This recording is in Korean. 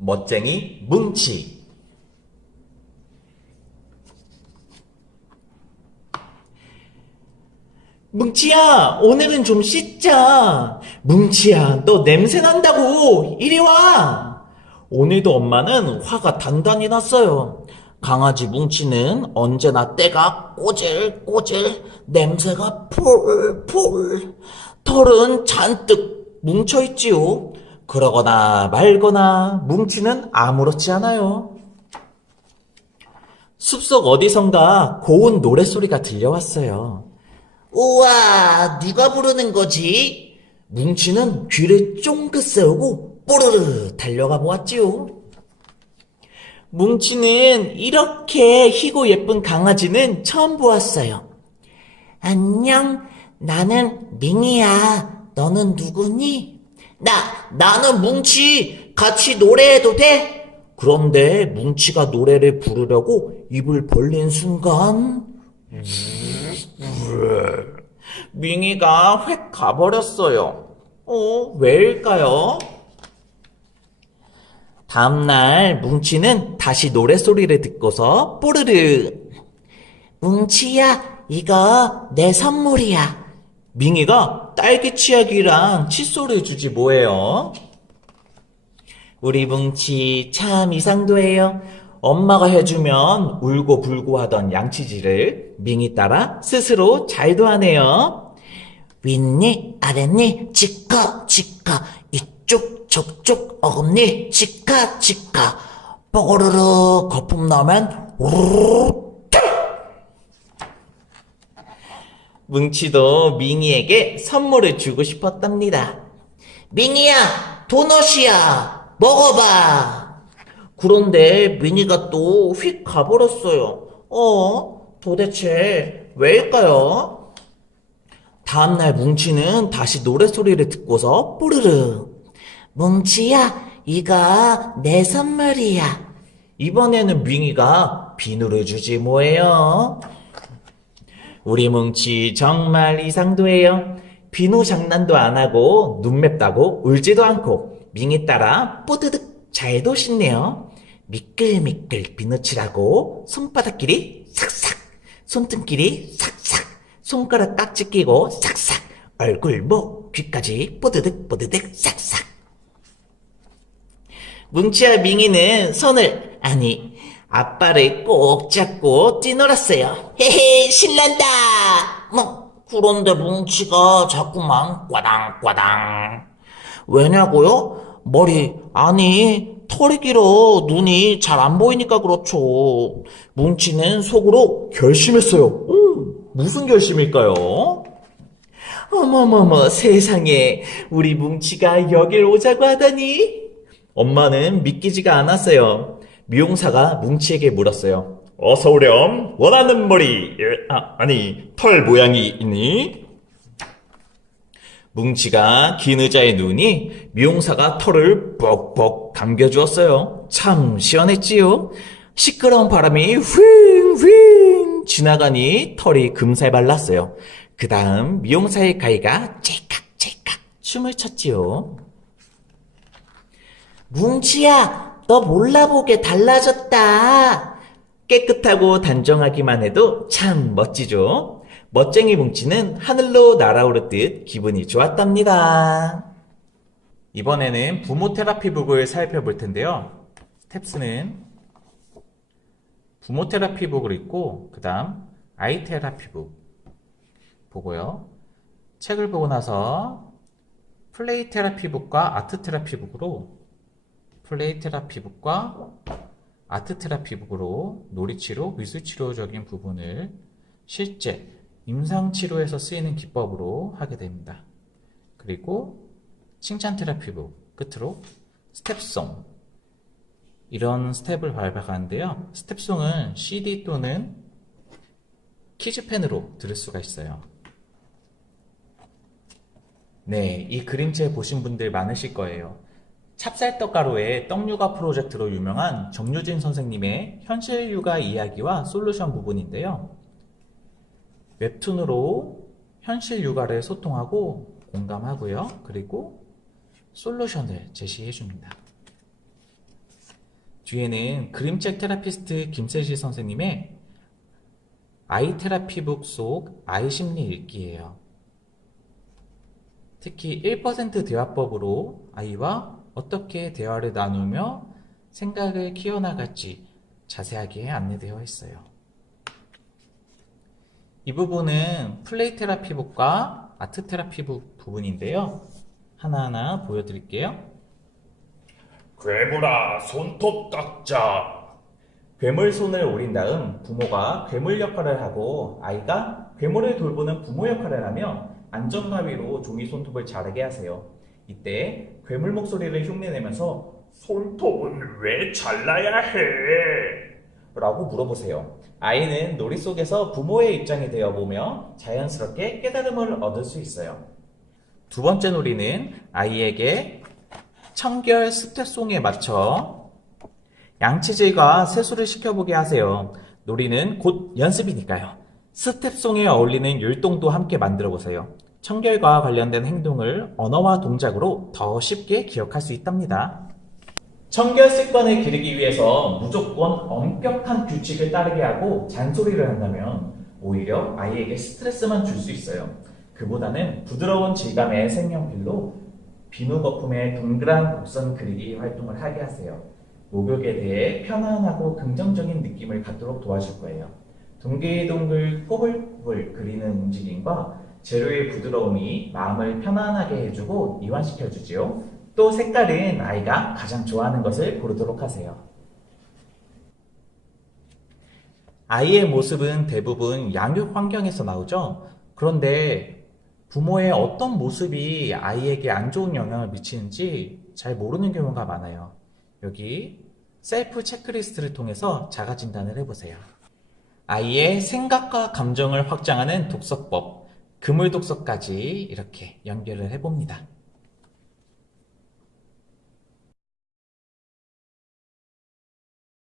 멋쟁이 뭉치. 뭉치야, 오늘은 좀 씻자. 뭉치야, 너 냄새 난다고. 이리 와. 오늘도 엄마는 화가 단단히 났어요. 강아지 뭉치는 언제나 때가 꼬질꼬질, 냄새가 폴폴, 털은 잔뜩 뭉쳐있지요. 그러거나 말거나 뭉치는 아무렇지 않아요. 숲속 어디선가 고운 노랫소리가 들려왔어요. 우와, 누가 부르는 거지? 뭉치는 귀를 쫑긋 세우고 뽀르르 달려가 보았지요. 뭉치는 이렇게 희고 예쁜 강아지는 처음 보았어요. 안녕, 나는 밍이야. 너는 누구니? 나, 나는 뭉치. 같이 노래해도 돼? 그런데 뭉치가 노래를 부르려고 입을 벌린 순간, 밍이가 획 가버렸어요. 어, 왜일까요? 다음날 뭉치는 다시 노래소리를 듣고서 뽀르르. 뭉치야, 이거 내 선물이야. 밍이가 딸기 치약이랑 칫솔을 주지 뭐예요? 우리 뭉치 참 이상도해요. 엄마가 해주면 울고 불고 하던 양치질을 밍이 따라 스스로 잘도 하네요. 윗니, 아랫니, 치카, 치카, 이쪽, 저쪽, 어금니, 치카, 치카, 뽀르르 거품 나면 우르르 뭉치도 밍이에게 선물을 주고 싶었답니다. 밍이야, 도넛이야, 먹어봐. 그런데 밍이가 또 휙 가버렸어요. 어, 도대체 왜일까요? 다음날 뭉치는 다시 노래소리를 듣고서 뽀르르. 뭉치야, 이거 내 선물이야. 이번에는 밍이가 비누를 주지 뭐예요. 우리 뭉치 정말 이상도해요. 비누 장난도 안 하고 눈 맵다고 울지도 않고 밍이 따라 뽀드득 잘도 씻네요. 미끌미끌 비누칠하고 손바닥끼리 삭삭 손등끼리 삭삭 손가락 깍지 끼고 삭삭 얼굴 목 귀까지 뽀드득 뽀드득 삭삭 뭉치와 밍이는 손을 아니 아빠를 꼭 잡고 뛰놀았어요. 헤헤 신난다. 뭐 그런데 뭉치가 자꾸만 꽈당꽈당. 왜냐고요? 머리 아니 털이 길어 눈이 잘 안 보이니까 그렇죠. 뭉치는 속으로 결심했어요. 오, 무슨 결심일까요? 어머머머 세상에 우리 뭉치가 여길 오자고 하다니 엄마는 믿기지가 않았어요. 미용사가 뭉치에게 물었어요. 어서 오렴. 원하는 머리, 예, 아, 아니, 털 모양이 있니? 뭉치가 긴 의자에 누우니 미용사가 털을 뻑뻑 감겨주었어요. 참 시원했지요? 시끄러운 바람이 휘잉휘잉 지나가니 털이 금세 발랐어요. 그 다음 미용사의 가위가 찰칵찰칵 춤을 췄지요. 뭉치야, 너 몰라보게 달라졌다. 깨끗하고 단정하기만 해도 참 멋지죠? 멋쟁이 뭉치는 하늘로 날아오르듯 기분이 좋았답니다. 이번에는 부모 테라피 북을 살펴볼 텐데요. 스텝스는 부모 테라피 북을 읽고 그 다음 아이 테라피 북 보고요. 책을 보고 나서 플레이 테라피 북과 아트 테라피 북으로 플레이 테라피북과 아트 테라피북으로 놀이치료, 미술치료적인 부분을 실제 임상치료에서 쓰이는 기법으로 하게 됩니다. 그리고 칭찬 테라피북 끝으로 스텝송 이런 스텝을 밟아가는데요. 스텝송은 CD 또는 키즈펜으로 들을 수가 있어요. 네, 이 그림체 보신 분들 많으실 거예요. 찹쌀떡 가루의 떡육아 프로젝트로 유명한 정유진 선생님의 현실 육아 이야기와 솔루션 부분인데요. 웹툰으로 현실 육아를 소통하고 공감하고요. 그리고 솔루션을 제시해 줍니다. 뒤에는 그림책 테라피스트 김세시 선생님의 아이 테라피북 속 아이 심리 읽기예요. 특히 1% 대화법으로 아이와 어떻게 대화를 나누며 생각을 키워나갈지 자세하게 안내되어 있어요. 이 부분은 플레이 테라피북과 아트 테라피북 부분인데요. 하나하나 보여드릴게요. 괴물아 손톱 깎자 괴물 손을 오린 다음 부모가 괴물 역할을 하고 아이가 괴물을 돌보는 부모 역할을 하며 안전가위로 종이 손톱을 자르게 하세요. 이때 괴물 목소리를 흉내내면서 손톱은 왜 잘라야 해? 라고 물어보세요. 아이는 놀이 속에서 부모의 입장이 되어보며 자연스럽게 깨달음을 얻을 수 있어요. 두 번째 놀이는 아이에게 청결 스텝송에 맞춰 양치질과 세수를 시켜보게 하세요. 놀이는 곧 연습이니까요. 스텝송에 어울리는 율동도 함께 만들어 보세요. 청결과 관련된 행동을 언어와 동작으로 더 쉽게 기억할 수 있답니다. 청결 습관을 기르기 위해서 무조건 엄격한 규칙을 따르게 하고 잔소리를 한다면 오히려 아이에게 스트레스만 줄 수 있어요. 그보다는 부드러운 질감의 색연필로 비누 거품에 동그란 곡선 그리기 활동을 하게 하세요. 목욕에 대해 편안하고 긍정적인 느낌을 갖도록 도와줄 거예요. 동글동글 꼬불꼬불 그리는 움직임과 재료의 부드러움이 마음을 편안하게 해주고 이완시켜주지요. 또 색깔은 아이가 가장 좋아하는 것을 고르도록 하세요. 아이의 모습은 대부분 양육 환경에서 나오죠. 그런데 부모의 어떤 모습이 아이에게 안 좋은 영향을 미치는지 잘 모르는 경우가 많아요. 여기 셀프 체크리스트를 통해서 자가 진단을 해보세요. 아이의 생각과 감정을 확장하는 독서법, 그물 독서까지 이렇게 연결을 해봅니다.